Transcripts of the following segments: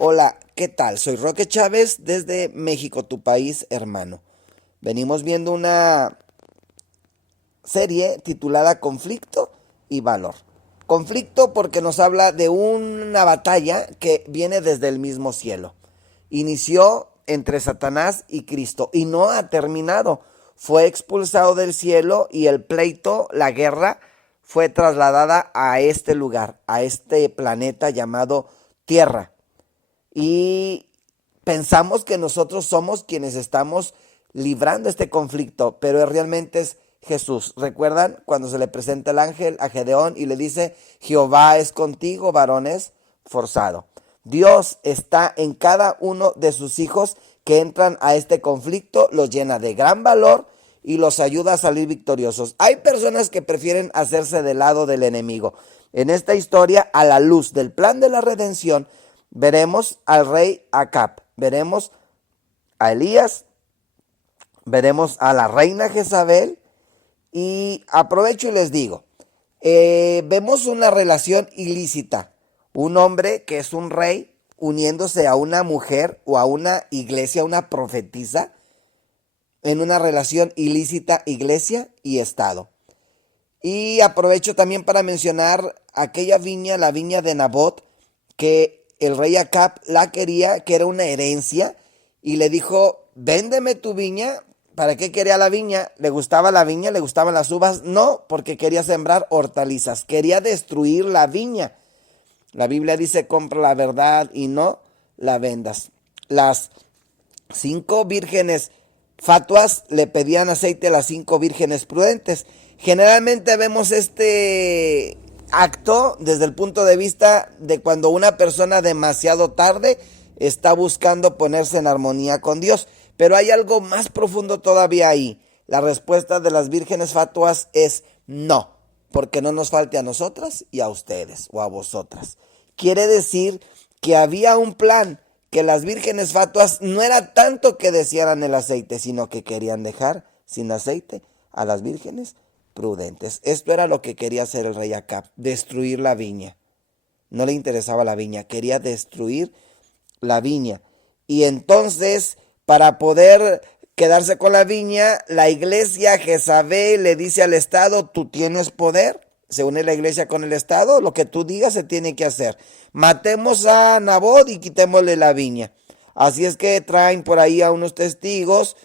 Hola, ¿qué tal? Soy Roque Chávez desde México, tu país hermano. Venimos viendo una serie titulada Conflicto y Valor. Conflicto porque nos habla de una batalla que viene desde el mismo cielo. Inició entre Satanás y Cristo y no ha terminado. Fue expulsado del cielo y el pleito, la guerra, fue trasladada a este lugar, a este planeta llamado Tierra. Y pensamos que nosotros somos quienes estamos librando este conflicto, pero realmente es Jesús. ¿Recuerdan cuando se le presenta el ángel a Gedeón y le dice, Jehová es contigo, varones forzado? Dios está en cada uno de sus hijos que entran a este conflicto, los llena de gran valor y los ayuda a salir victoriosos. Hay personas que prefieren hacerse del lado del enemigo. En esta historia, a la luz del plan de la redención, veremos al rey Acab, veremos a Elías, veremos a la reina Jezabel y aprovecho y les digo, vemos una relación ilícita, un hombre que es un rey uniéndose a una mujer o a una iglesia, una profetisa, en una relación ilícita iglesia y Estado. Y aprovecho también para mencionar aquella viña, la viña de Nabot, que el rey Acab la quería, que era una herencia, y le dijo, véndeme tu viña. ¿Para qué quería la viña? ¿Le gustaba la viña? ¿Le gustaban las uvas? No, porque quería sembrar hortalizas, quería destruir la viña. La Biblia dice, compra la verdad y no la vendas. Las 5 vírgenes fatuas le pedían aceite a las 5 vírgenes prudentes. Generalmente vemos este acto desde el punto de vista de cuando una persona demasiado tarde está buscando ponerse en armonía con Dios. Pero hay algo más profundo todavía ahí. La respuesta de las vírgenes fatuas es no, porque no nos falte a nosotras y a ustedes o a vosotras. Quiere decir que había un plan, que las vírgenes fatuas no era tanto que desearan el aceite, sino que querían dejar sin aceite a las vírgenes prudentes. Esto era lo que quería hacer el rey Acab, destruir la viña. No le interesaba la viña, quería destruir la viña. Y entonces, para poder quedarse con la viña, la iglesia Jezabel le dice al Estado, tú tienes poder. Se une la iglesia con el Estado, lo que tú digas se tiene que hacer. Matemos a Nabot y quitémosle la viña. Así es que traen por ahí a unos testigos,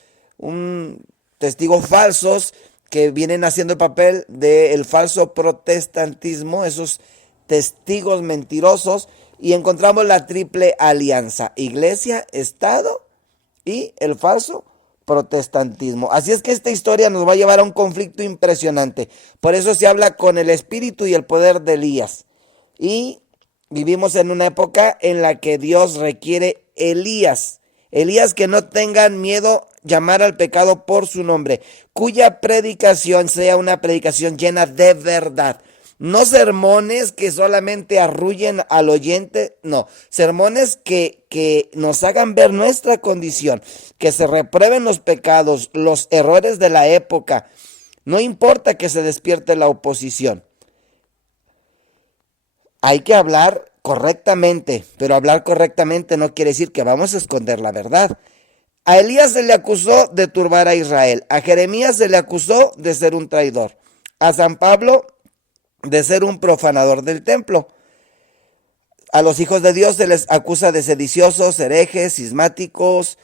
testigos falsos, que vienen haciendo el papel del falso protestantismo, esos testigos mentirosos, y encontramos la triple alianza, iglesia, Estado y el falso protestantismo. Así es que esta historia nos va a llevar a un conflicto impresionante. Por eso se habla con el espíritu y el poder de Elías. Y vivimos en una época en la que Dios requiere Elías. Elías que no tengan miedo llamar al pecado por su nombre, cuya predicación sea una predicación llena de verdad. No sermones que solamente arrullen al oyente, no, sermones que nos hagan ver nuestra condición, que se reprueben los pecados, los errores de la época. No importa que se despierte la oposición. Hay que hablar correctamente, pero hablar correctamente no quiere decir que vamos a esconder la verdad. A Elías se le acusó de turbar a Israel, a Jeremías se le acusó de ser un traidor, a San Pablo de ser un profanador del templo. A los hijos de Dios se les acusa de sediciosos, herejes, cismáticos,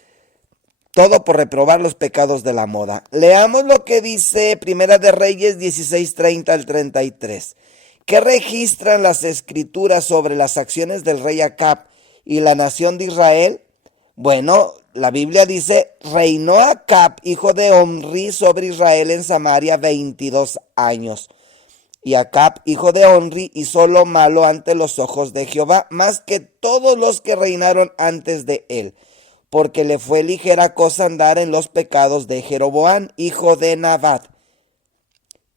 todo por reprobar los pecados de la moda. Leamos lo que dice Primera de Reyes 16:30 al 33. ¿Qué registran las escrituras sobre las acciones del rey Acab y la nación de Israel? Bueno, la Biblia dice, reinó Acab, hijo de Omri, sobre Israel en Samaria 22 años. Y Acab, hijo de Omri, hizo lo malo ante los ojos de Jehová, más que todos los que reinaron antes de él, porque le fue ligera cosa andar en los pecados de Jeroboam, hijo de Nabat.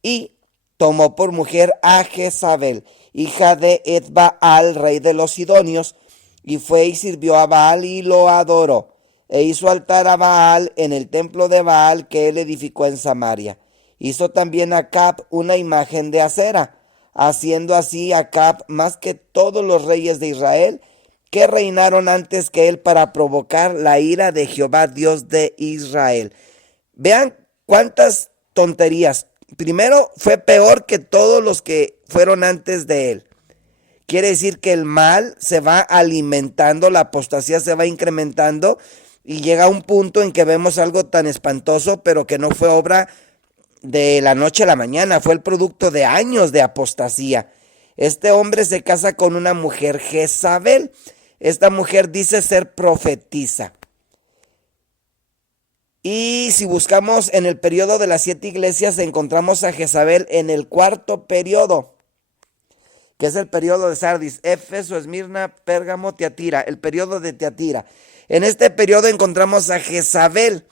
Y tomó por mujer a Jezabel, hija de Etbaal, rey de los Sidonios, y fue y sirvió a Baal y lo adoró, e hizo altar a Baal en el templo de Baal que él edificó en Samaria. Hizo también Acab una imagen de acera, haciendo así Acab más que todos los reyes de Israel, que reinaron antes que él para provocar la ira de Jehová, Dios de Israel. Vean cuántas tonterías. Primero, fue peor que todos los que fueron antes de él. Quiere decir que el mal se va alimentando, la apostasía se va incrementando y llega a un punto en que vemos algo tan espantoso, pero que no fue obra de la noche a la mañana, fue el producto de años de apostasía. Este hombre se casa con una mujer, Jezabel. Esta mujer dice ser profetisa. Y si buscamos en el periodo de las 7 iglesias, encontramos a Jezabel en el 4.º periodo, que es el periodo de Sardis, Éfeso, Esmirna, Pérgamo, Tiatira, el periodo de Tiatira. En este periodo encontramos a Jezabel.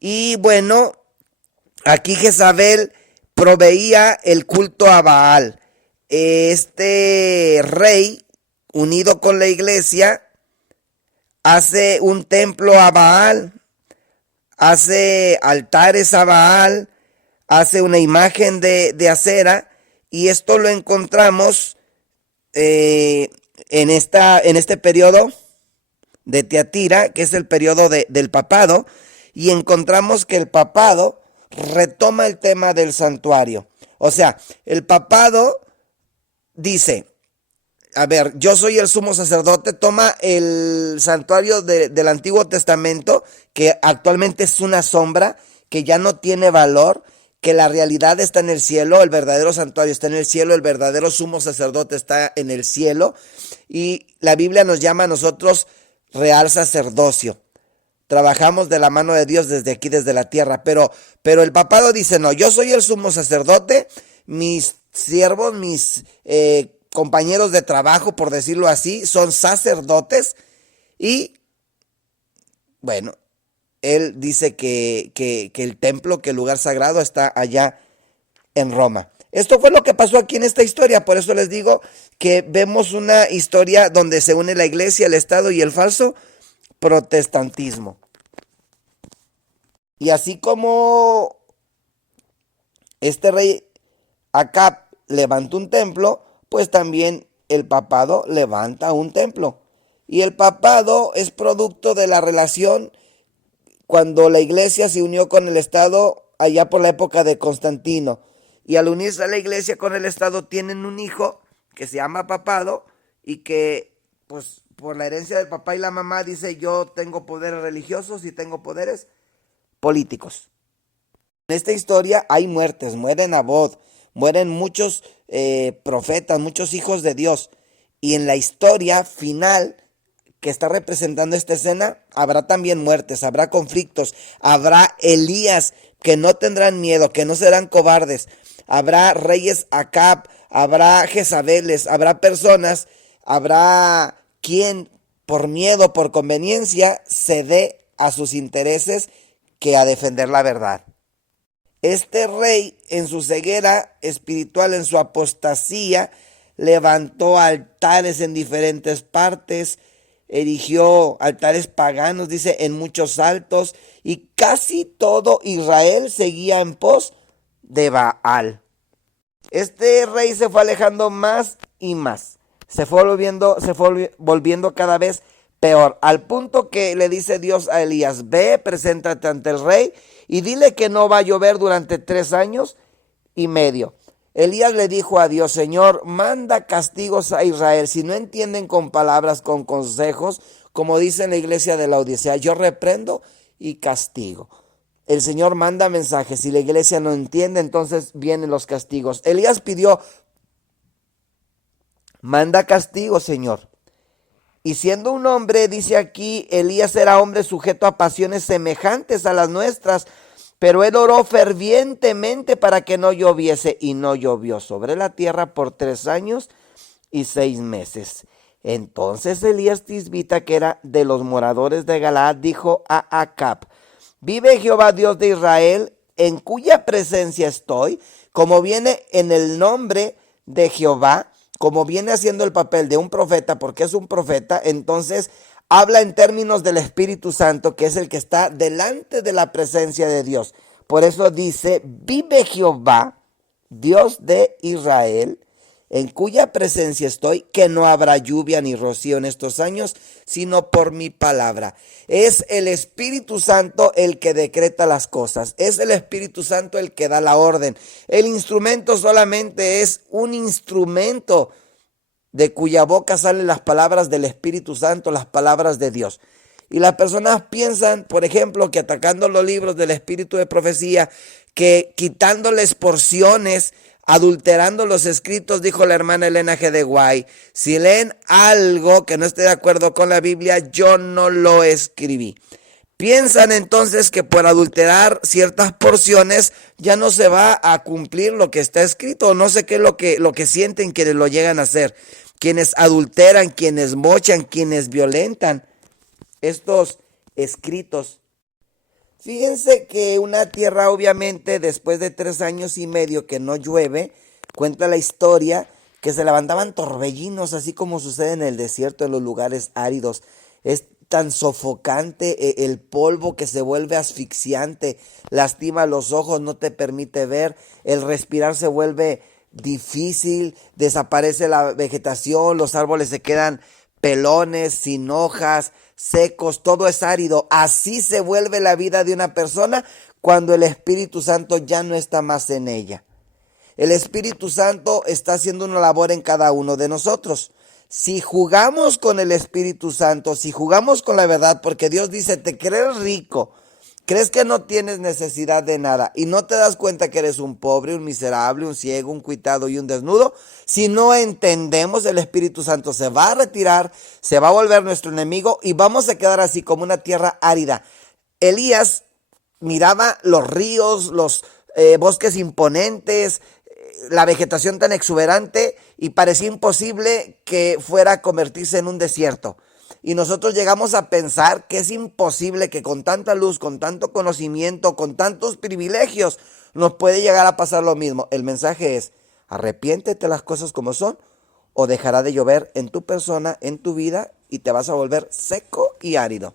Y bueno, aquí Jezabel proveía el culto a Baal. Este rey, unido con la iglesia, hace un templo a Baal, hace altares a Baal, hace una imagen de acera, y esto lo encontramos en este periodo de Tiatira, que es el periodo del papado, y encontramos que el papado retoma el tema del santuario. O sea, el papado dice, a ver, yo soy el sumo sacerdote, toma el santuario del Antiguo Testamento, que actualmente es una sombra, que ya no tiene valor, que la realidad está en el cielo, el verdadero santuario está en el cielo, el verdadero sumo sacerdote está en el cielo, y la Biblia nos llama a nosotros real sacerdocio. Trabajamos de la mano de Dios desde aquí, desde la tierra, pero el papado dice, no, yo soy el sumo sacerdote, mis siervos, mis compañeros de trabajo, por decirlo así, son sacerdotes, y bueno, él dice que el templo, que el lugar sagrado está allá en Roma. Esto fue lo que pasó aquí en esta historia, por eso les digo que vemos una historia donde se une la iglesia, el Estado y el falso protestantismo. Y así como este rey Acab levantó un templo, pues también el papado levanta un templo. Y el papado es producto de la relación cuando la iglesia se unió con el Estado allá por la época de Constantino. Y al unirse a la iglesia con el Estado tienen un hijo que se llama papado y que pues por la herencia del papá y la mamá dice yo tengo poderes religiosos y tengo poderes políticos. En esta historia hay muertes, muere Nabot, mueren muchos profetas, muchos hijos de Dios. Y en la historia final que está representando esta escena, habrá también muertes, habrá conflictos, habrá Elías que no tendrán miedo, que no serán cobardes, habrá reyes Acab, habrá Jezabeles, habrá personas, habrá quien por miedo, por conveniencia, cede a sus intereses que a defender la verdad. Este rey, en su ceguera espiritual, en su apostasía, levantó altares en diferentes partes, erigió altares paganos, dice, en muchos altos, y casi todo Israel seguía en pos de Baal. Este rey se fue alejando más y más, se fue volviendo cada vez peor, al punto que le dice Dios a Elías, ve, preséntate ante el rey y dile que no va a llover durante 3 años y medio. Elías le dijo a Dios, Señor, manda castigos a Israel. Si no entienden con palabras, con consejos, como dice en la iglesia de la Odisea, yo reprendo y castigo. El Señor manda mensajes. Si la iglesia no entiende, entonces vienen los castigos. Elías pidió, manda castigo, Señor. Y siendo un hombre, dice aquí, Elías era hombre sujeto a pasiones semejantes a las nuestras, pero él oró fervientemente para que no lloviese, y no llovió sobre la tierra por 3 años y 6 meses. Entonces Elías Tisbita, que era de los moradores de Galaad, dijo a Acab, vive Jehová Dios de Israel, en cuya presencia estoy, como viene en el nombre de Jehová, como viene haciendo el papel de un profeta, porque es un profeta, entonces habla en términos del Espíritu Santo, que es el que está delante de la presencia de Dios. Por eso dice, vive Jehová, Dios de Israel, en cuya presencia estoy, que no habrá lluvia ni rocío en estos años, sino por mi palabra. Es el Espíritu Santo el que decreta las cosas, es el Espíritu Santo el que da la orden. El instrumento solamente es un instrumento de cuya boca salen las palabras del Espíritu Santo, las palabras de Dios. Y las personas piensan, por ejemplo, que atacando los libros del espíritu de profecía, que quitándoles porciones, adulterando los escritos, dijo la hermana Elena G. de Guay, si leen algo que no esté de acuerdo con la Biblia, yo no lo escribí. Piensan entonces que por adulterar ciertas porciones ya no se va a cumplir lo que está escrito. No sé qué es lo que sienten quienes lo llegan a hacer. Quienes adulteran, quienes mochan, quienes violentan estos escritos. Fíjense que una tierra, obviamente, después de 3 años y medio que no llueve, cuenta la historia que se levantaban torbellinos, así como sucede en el desierto, en los lugares áridos. Es tan sofocante el polvo que se vuelve asfixiante, lastima los ojos, no te permite ver, el respirar se vuelve difícil, desaparece la vegetación, los árboles se quedan pelones, sin hojas, secos, todo es árido. Así se vuelve la vida de una persona cuando el Espíritu Santo ya no está más en ella. El Espíritu Santo está haciendo una labor en cada uno de nosotros. Si jugamos con el Espíritu Santo, si jugamos con la verdad, porque Dios dice, te crees rico, crees que no tienes necesidad de nada y no te das cuenta que eres un pobre, un miserable, un ciego, un cuitado y un desnudo. Si no entendemos, el Espíritu Santo se va a retirar, se va a volver nuestro enemigo y vamos a quedar así como una tierra árida. Elías miraba los ríos, los bosques imponentes, la vegetación tan exuberante y parecía imposible que fuera a convertirse en un desierto. Y nosotros llegamos a pensar que es imposible que con tanta luz, con tanto conocimiento, con tantos privilegios, nos puede llegar a pasar lo mismo. El mensaje es, arrepiéntete las cosas como son o dejará de llover en tu persona, en tu vida y te vas a volver seco y árido.